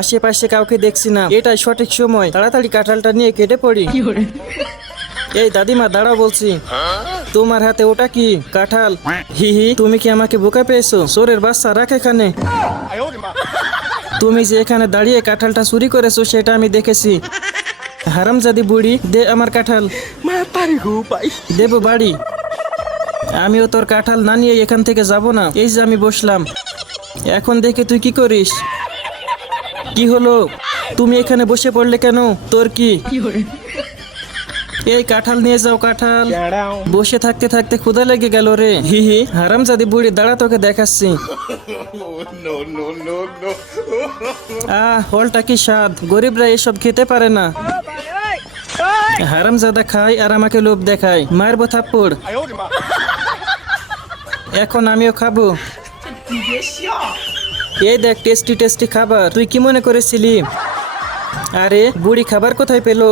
আশেপাশে কাউকে দেখছি না, এটাই সঠিক সময়, তাড়াতাড়ি কাঁঠালটা নিয়ে কেটে পড়ি। এই দাদিমা দাঁড়াও বলছি, তোমার হাতে ওটা কি? কাঁঠাল? হি হি, তুমি কি আমাকে বোকা পেয়েছো? চোরের বাচ্চা, রাখ এখানে। তুমি যে এখানে দাঁড়িয়ে কাঁঠালটা চুরি করেছো সেটা আমি দেখেছি। হারামজাদি বুড়ি, দে আমার কাঁঠাল। দেবো বাড়ি। আমিও তোর কাঁঠাল না নিয়ে এখান থেকে যাব না। এই যে আমি বসলাম, এখন দেখে তুই কি করিস? কি হলো, তুমি এখানে বসে পড়লে কেন? তোর কি? এই কাঁঠাল নিয়ে যাও, কাঁঠাল। বসে থাকতে থাকতে ক্ষুধা লেগে গেল রে। হি হি, হারামজাদি বুড়ি, দাঁড়া তোকে দেখাচ্ছি। ফলটা কি স্বাদ, গরিবরা এসব খেতে পারে না। হারামজাদা খায় আর আমাকে লোভ দেখায়, মারবো থাপ্পড়। এখন আমিও খাবো। এই দেখ, টেস্টি টেস্টি খাবার। তুই কি মনে করেছিলি? আরে বুড়ি খাবার কোথায় পেলো?